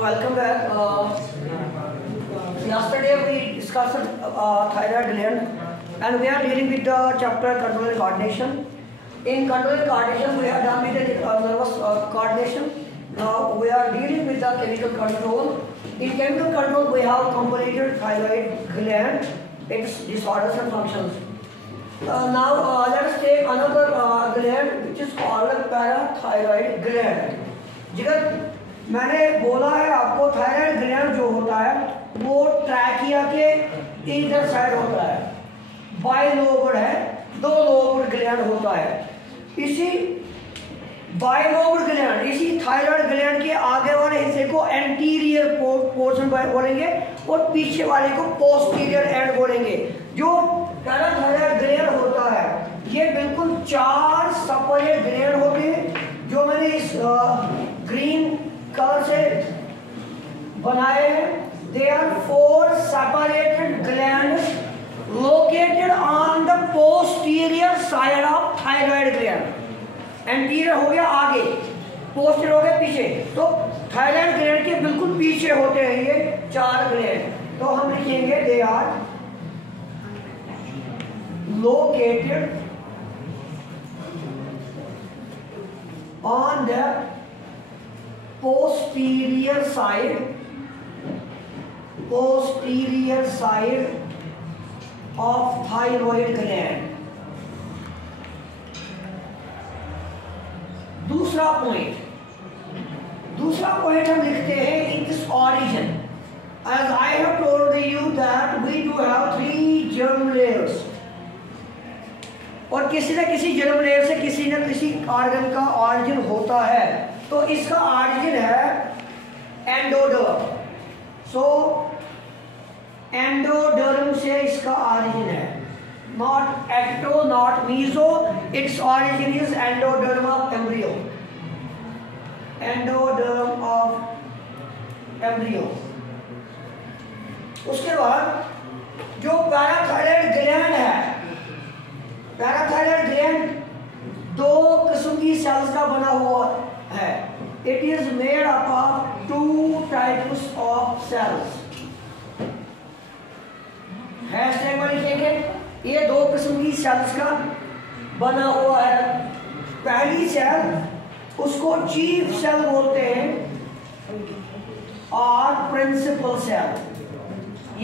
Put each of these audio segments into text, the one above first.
Welcome back. Yesterday we discussed thyroid gland, and we are dealing with the chapter control and coordination. In control and coordination, we have done with the nervous coordination. Now we are dealing with the chemical control. In chemical control, we have completed thyroid gland, its disorders and functions. Now let us take another gland which is called parathyroid gland. जिगर मैंने बोला है आपको thyroid gland जो होता है वो trachea के इधर साइड होता है, बाइलोब्ड है, दो लोब्ड ग्लैंड होता है। इसी बाइलोब्ड ग्लैंड, इसी थायराइड ग्लैंड के आगे वाले हिस्से को एंटीरियर पोर्शन बोलेंगे और पीछे वाले को पोस्टीरियर एंड बोलेंगे। जो पैराथायराइड ग्लैंड होता है ये बिल्कुल चार सेपरेट ग्लैंड होते हैं जो मैंने इस ग्रीन कलर से बनाए हैं। They are four separated glands located on the posterior side of thyroid gland. Anterior हो गया आगे, पोस्टीरियर हो गया पीछे, तो थायराइड ग्लैंड के बिल्कुल पीछे होते हैं ये चार ग्लैंड। तो हम लिखेंगे they are located on the posterior side of thyroid gland. दूसरा पॉइंट हम लिखते हैं its origin. As I have told you that we do have three germ layers. और किसी न किसी जर्म लेयर से किसी न किसी ऑर्गन का ऑरिजिन होता है, तो इसका ऑरिजिन है एंडोडर्म। सो एंडोडर्म से इसका ऑरिजिन है, not ecto not meso, its origin is endoderm of embryo, endoderm of embryo. उसके बाद जो पैराथायराइड ग्लैंड है, पैराथायराइड ग्लैंड दो किस्म की सेल्स का बना हुआ है। It is made up of two types of cells. Hashtag में लिखेंगे ये दो किस्म की सेल्स का बना हुआ है। पहली सेल उसको चीफ सेल बोलते हैं और प्रिंसिपल सेल,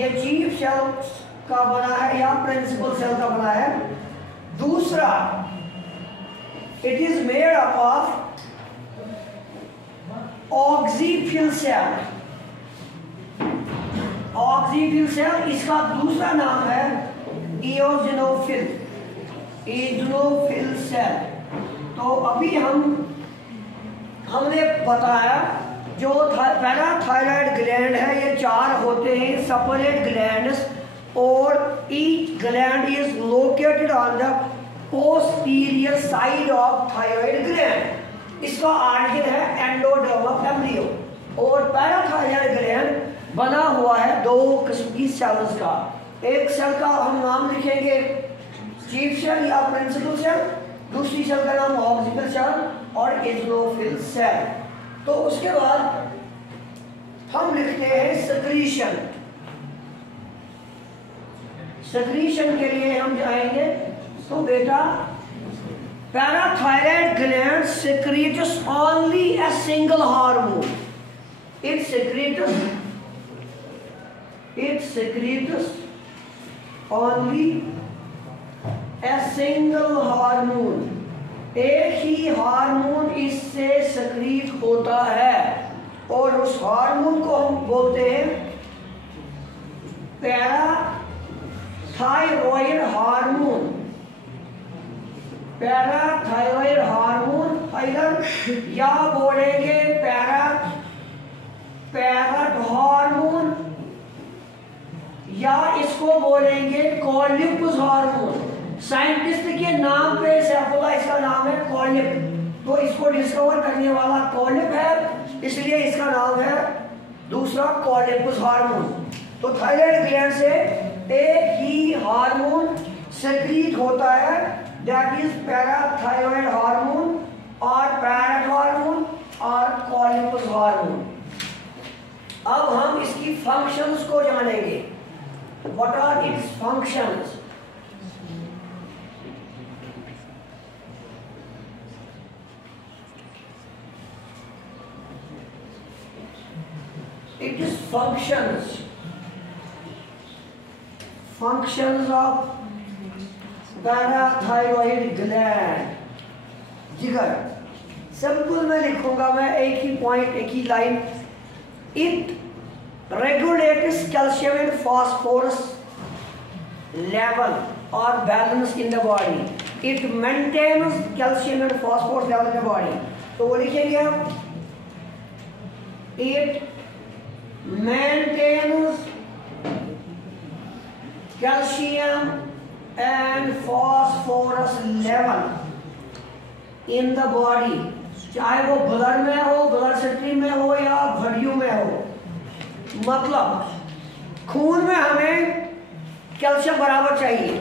ये चीफ सेल का बना है या प्रिंसिपल सेल का बना है। दूसरा it is made up of oxyphil cell. Oxyphil cell इसका दूसरा नाम है इओसिनोफिल सेल। तो अभी हमने बताया जो पैराथायराइड ग्लैंड है ये चार होते हैं सेपरेट ग्लैंड्स, और each gland is located on the posterior side of thyroid gland. इसका ऑरिजिन है एंडोडर्म ऑफ एम्ब्रियो, और पैराथायराइड ग्लैंड बना हुआ है दो किस्म की सेल्स का। एक सेल का हम नाम लिखेंगे चीफ सेल या प्रिंसिपल सेल, दूसरी सेल का नाम ऑक्सीफिल सेल और इओसिनोफिल सेल। तो उसके बाद हम लिखते हैं सेक्रीशन। सेक्रीशन के लिए हम जाएंगे तो बेटा parathyroid gland secretes only a single hormone. It secretes only a single hormone. एक ही हार्मोन इससे सक्रिय होता है और उस हार्मोन को हम बोलते हैं पैराथायरॉयड हार्मोन। पैराथायरॉयड हार्मोन इधर या बोलेंगे पैराट हार्मोन या इसको बोलेंगे कॉलिप्स हार्मोन। साइंटिस्ट के नाम पे सैफुल्लाह इसका नाम है कॉलिप, तो इसको डिस्कवर करने वाला कॉलिप है, इसलिए इसका नाम है दूसरा कॉलिप्स हार्मोन। तो थायराइड ग्लैंड से एक ही हार्मोन सेक्रीट होता है, दैट इज पैराथायरॉयड हार्मोन और पैराट हार्मोन और कॉलिप्स हार्मोन। इसकी फंक्शंस को जानेंगे। What are its functions? It is functions of parathyroid gland, जिगर। सिंपल में लिखूंगा मैं, एक ही पॉइंट, एक ही line. It regulates calcium and phosphorus level or balance in the body. It maintains calcium and phosphorus level in the body. तो वो लिखेंगे आप, it maintains calcium and phosphorus level in the body, चाहे वो blood में हो, blood stream में हो या हड्डियों में हो। मतलब खून में हमें कैल्शियम बराबर चाहिए।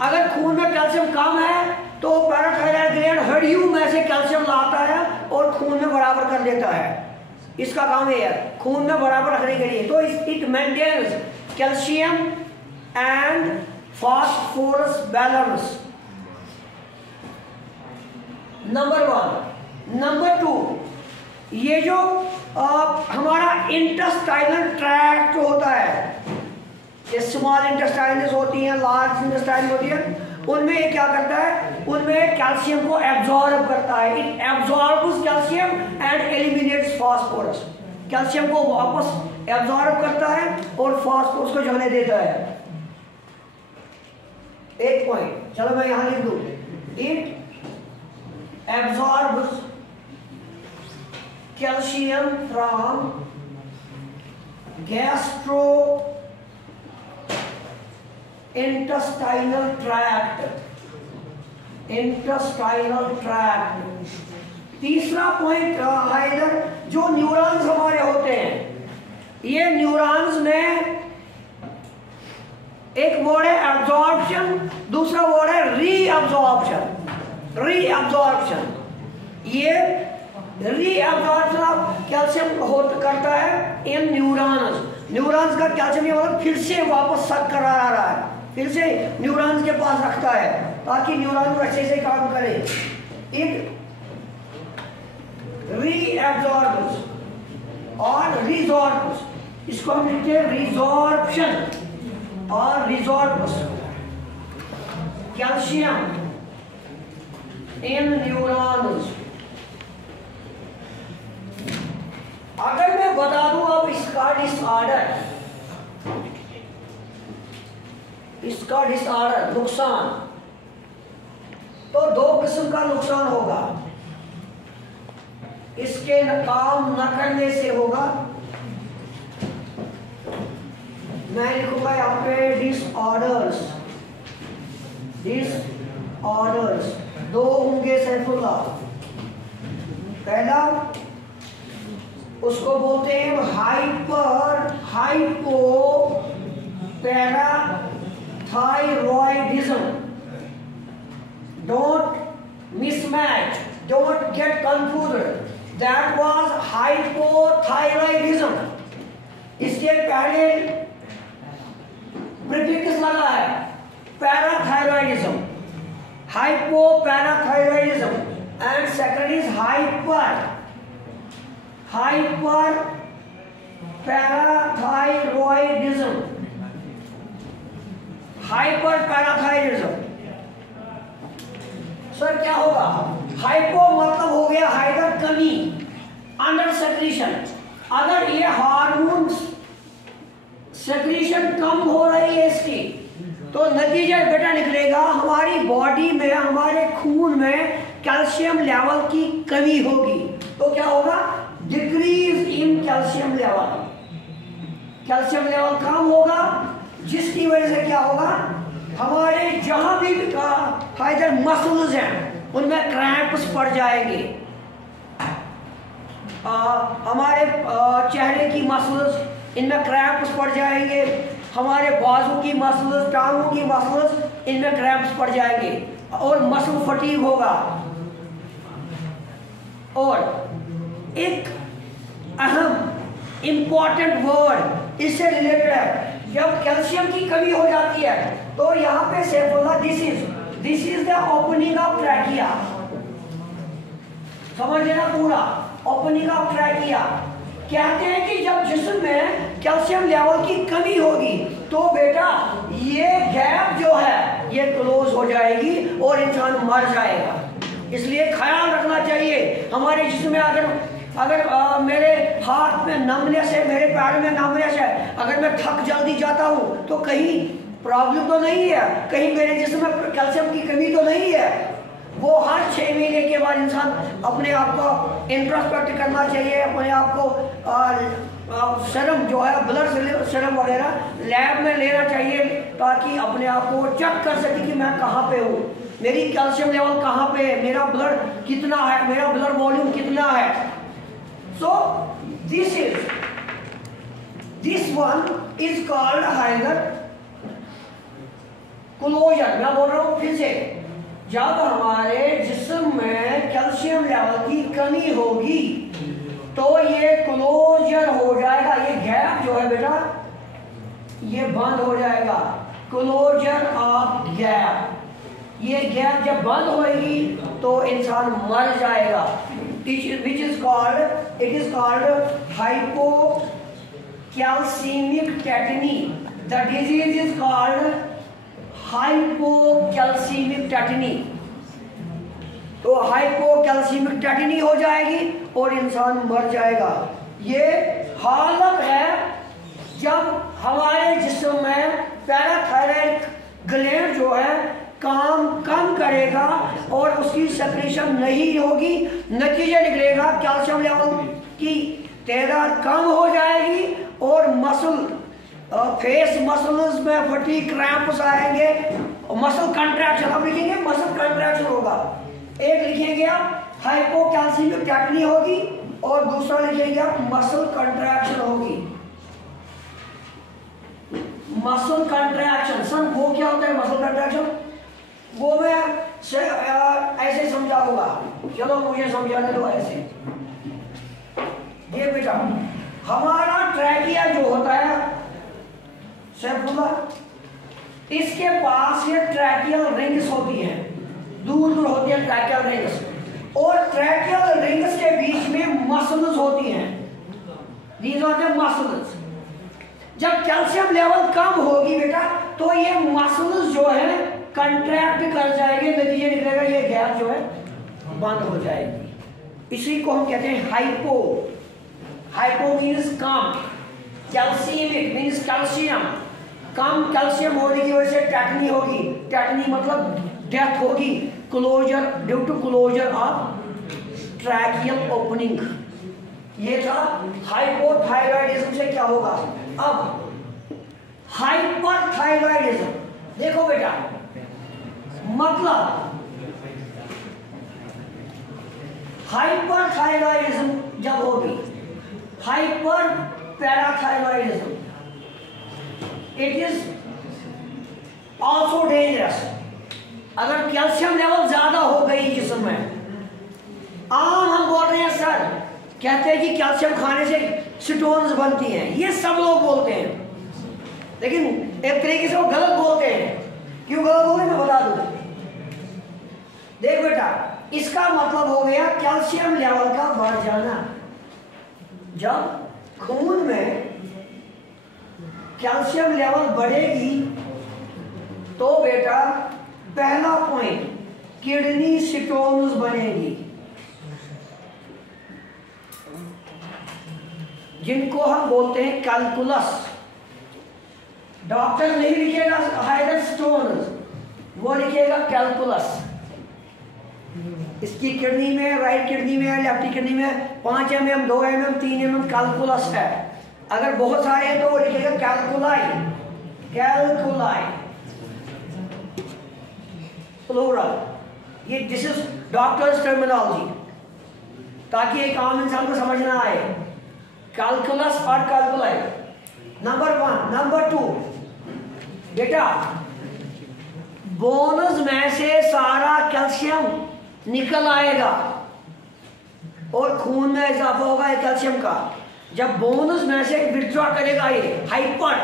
अगर खून में कैल्शियम कम है तो पैराथायरॉइड ग्लैंड हड्डियों में से कैल्शियम लाता है और खून में बराबर कर देता है। इसका काम है खून में बराबर रखने के लिए। तो it maintains calcium and phosphorus balance, number 1। Number 2, ये जो हमारा इंटेस्टाइनल ट्रैक्ट होता है, ये स्मॉल इंटेस्टाइन्स होती हैं, लार्ज इंटेस्टाइन होती है, उनमें ये क्या करता है, उनमें कैल्शियम को एब्जॉर्ब करता है। It absorbs calcium and eliminates phosphorus. Calcium को वापस एब्जॉर्ब करता है और फास्फोरस को जाने देता है। एक पॉइंट, चलो मैं यहां लिख दूं, it absorbs calcium from intestinal tract। तीसरा पॉइंट है इधर, जो न्यूरॉन्स हमारे होते हैं, ये न्यूरॉन्स में एक वर्ड है एब्जॉर्प्शन, दूसरा वर्ड है रीअब्जॉर्प्शन। ये रीअब्जॉर्प्शन ऑफ कैल्शियम करता है इन न्यूरॉन्स का कैल्शियम ये मतलब फिर से वापस सक करा रहा है, फिर से न्यूरॉन्स के पास रखता है ताकि न्यूरॉन अच्छे से काम करे। इट रीअब्जॉर्ब्स और रिजॉर्ब्स, इसको हम लिखते हैं रिजॉर्प्शन और रिजॉर्ब्स कैल्शियम इन न्यूरॉन्स। अगर मैं बता दूं अब इसका डिसऑर्डर नुकसान, तो 2 किस्म का नुकसान होगा। इसके काम न करने से होगा, मैं लिखूंगा यहाँ पे डिसऑर्डर्स। 2 होंगे सैफुल्ला। पहला उसको बोलते हैं hypo parathyroidism. Don't mismatch, don't get confused, that was hypothyroidism. इसके पहले प्रीफिक्स लगा है parathyroidism, hypoparathyroidism, and second is hyperparathyroidism। Sir क्या होगा? हाइपो मतलब हो गया हाइडर कमी, अंडर सेक्रीशन। अगर ये हार्मोन सेक्रीशन कम हो रही है इसकी, तो नतीजा बेटा निकलेगा हमारी बॉडी में, हमारे खून में कैल्शियम लेवल की कमी होगी। तो क्या होगा? Decrease in calcium level. Calcium level कम होगा, जिसकी वजह से क्या होगा, हमारे जहां भी फाइबर मसल्स हैं उनमें क्रैम्प्स पड़ जाएंगे। हमारे चेहरे की मसल्स, इनमें क्रैम्प्स पड़ जाएंगे। हमारे बाजू की मसल्स, टांगों की मसल्स, इनमें क्रैम्प्स पड़ जाएंगे और मसल फटीग होगा। और एक अहम इंपॉर्टेंट वर्ड इससे रिलेटेड है। जब कैल्शियम की कमी हो जाती है तो यहाँ पे Saifullah this is the opening of trachea, समझ लेना पूरा, ओपनिंग ऑफ ट्रैकिया। कहते हैं कि जब जिस्म में कैल्शियम लेवल की कमी होगी तो बेटा ये गैप जो है ये क्लोज हो जाएगी और इंसान मर जाएगा। इसलिए ख्याल रखना चाहिए हमारे जिस्म में अगर मेरे हाथ में नमनेस है, मेरे पैर में नमनेस है, अगर मैं थक जल्दी जाता हूँ तो कहीं प्रॉब्लम तो नहीं है, कहीं मेरे जिस्म में कैल्शियम की कमी तो नहीं है। वो हर 6 महीने के बाद इंसान अपने आप को इंट्रोस्पेक्ट करना चाहिए, अपने आप को सीरम जो है ब्लड सीरम वगैरह लैब में लेना चाहिए ताकि अपने आप को चेक कर सके कि मैं कहाँ पे हूँ, मेरी कैल्शियम लेवल कहाँ पे है, मेरा ब्लड कितना है, मेरा ब्लड वॉल्यूम कितना है। So this one is called higher closure. मैं बोल रहा हूँ फिर से, जब हमारे जिस्म में कैल्शियम लेवल की कमी होगी तो ये क्लोजर हो जाएगा, ये गैप जो है बेटा ये बंद हो जाएगा, क्लोजर ऑफ गैप। ये गैप जब बंद होगी तो इंसान मर जाएगा। it is called hypocalcemic tetany. The disease is called hypocalcemic tetany. तो हाइपोकैल्सीमिक टेटनी हो जाएगी और इंसान मर जाएगा। ये हालत है जब हमारे जिस्म में पैराथायराइड ग्लैंड जो है काम कम करेगा और उसकी सेक्रेशन नहीं होगी, नतीजा निकलेगा कैल्शियम लेवल की तादाद कम हो जाएगी और फेस मसल्स में फटीग क्रैम्प्स आएंगे, मसल कंट्रैक्शन। आप लिखेंगे मसल कंट्रैक्शन होगा, एक लिखेंगे आप हाइपोकैल्सीमिक टेटनी होगी और दूसरा लिखेंगे आप मसल कंट्रैक्शन होगी। मसल कंट्रैक्शन सर वो क्या होता है? मसल कंट्रैक्शन वो मैं ऐसे समझाऊंगा, चलो मुझे समझाने दो ऐसे। ये बेटा हमारा ट्रैकिया जो होता है सैफुल्लाह, इसके पास ये ट्रैकियल रिंग्स होती हैं, दूर दूर होती है ट्रैकियल रिंग्स, और ट्रैकियल रिंग्स के बीच में मसल्स होती हैं, दीज आर द मसल्स। जब कैल्शियम लेवल कम होगी बेटा तो ये मसल्स जो है कंट्रैक्ट कर जाएंगे, नतीजा निकलेगा ये गैप जो है बंद हो जाएगी। इसी को हम कहते हैं हाइपो मीन्स कम, कैल्सियमिक मीन्स कैल्शियम, कम कैल्शियम होने की वजह से टेटनी होगी, टेटनी मतलब डेथ होगी, closure due to closure of tracheal opening. ये था हाइपोथायराइडिज्म से क्या होगा। अब हाइपरथायराइडिज्म देखो बेटा, मतलब हाइपरथायराइडिज्म जब होगी, hyper parathyroidism, it is also dangerous. अगर कैल्शियम लेवल ज्यादा हो गई जिस्म में, आम हम बोल रहे हैं सर, कहते हैं कि कैल्शियम खाने से स्टोन्स बनती हैं, ये सब लोग बोलते हैं, लेकिन एक तरीके से वो गलत बोलते हैं। क्यों गलत बोले मैं बता दूं। देख बेटा, इसका मतलब हो गया कैल्शियम लेवल का बढ़ जाना। जब खून में कैल्शियम लेवल बढ़ेगी तो बेटा पहला पॉइंट किडनी स्टोन्स बनेगी, जिनको हम बोलते हैं कैलकुलस। डॉक्टर नहीं लिखेगा हाइडर स्टोन्स, वो लिखेगा कैलकुलस। इसकी किडनी में, राइट किडनी में, लेफ्ट किडनी में 5 mm, 2 mm, 3 mm कैलकुलस है। अगर बहुत सारे हैं तो वो लिखेगा कैलकुलाई, कैलकुलाई प्लूरल। ये दिस इज डॉक्टर्स टर्मिनोलॉजी, ताकि एक आम इंसान को समझ ना आए। कैलकुलस और कैलकुलाई नंबर 1। नंबर 2 बेटा, बोनस में से सारा कैल्शियम निकल आएगा और खून में इजाफा होगा कैल्शियम का। जब बोन्स में से विथड्रॉ करेगा ये हाइपर,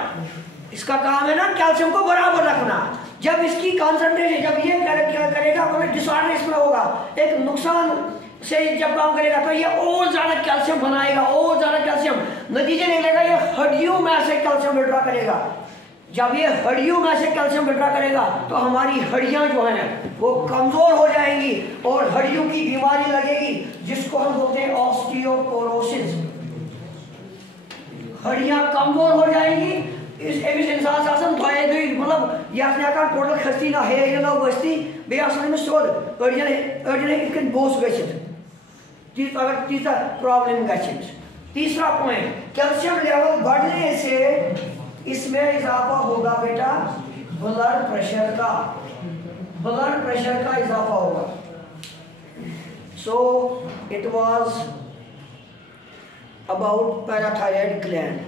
इसका काम है ना कैल्शियम को बराबर रखना। जब इसकी कॉन्सेंट्रेशन जब ये करेगा तो डिसऑर्डर इसमें होगा, एक नुकसान से जब काम करेगा तो ये और ज्यादा कैल्शियम बनाएगा, और ज्यादा कैल्शियम, नतीजे निकलेगा ये हड्डियों में से कैल्शियम विथड्रॉ करेगा। जब ये हड्डियों में से कैल्शियम विथड्रॉ करेगा तो हमारी हड्डियां जो हैं वो कमजोर हो जाएंगी और हड्डियों की बीमारी लगेगी, जिसको हम बोलते हैं ऑस्टियोपोरोसिस। हड्डियां कमजोर हो जाएंगी। इस एमिस इंसान आसन थोड़े दूर मतलब ये अपने आकार टोटल खस्ती ना है ये ना बस्ती बे आसन में सोल अर्जन इकन बोस गछित तीस अगर तीसरा प्रॉब्लम गछित। तीसरा पॉइंट, कैल्शियम लेवल बढ़ने से इसमें इजाफा होगा बेटा ब्लड प्रेशर का, ब्लड प्रेशर का इजाफा होगा। So it was about parathyroid gland.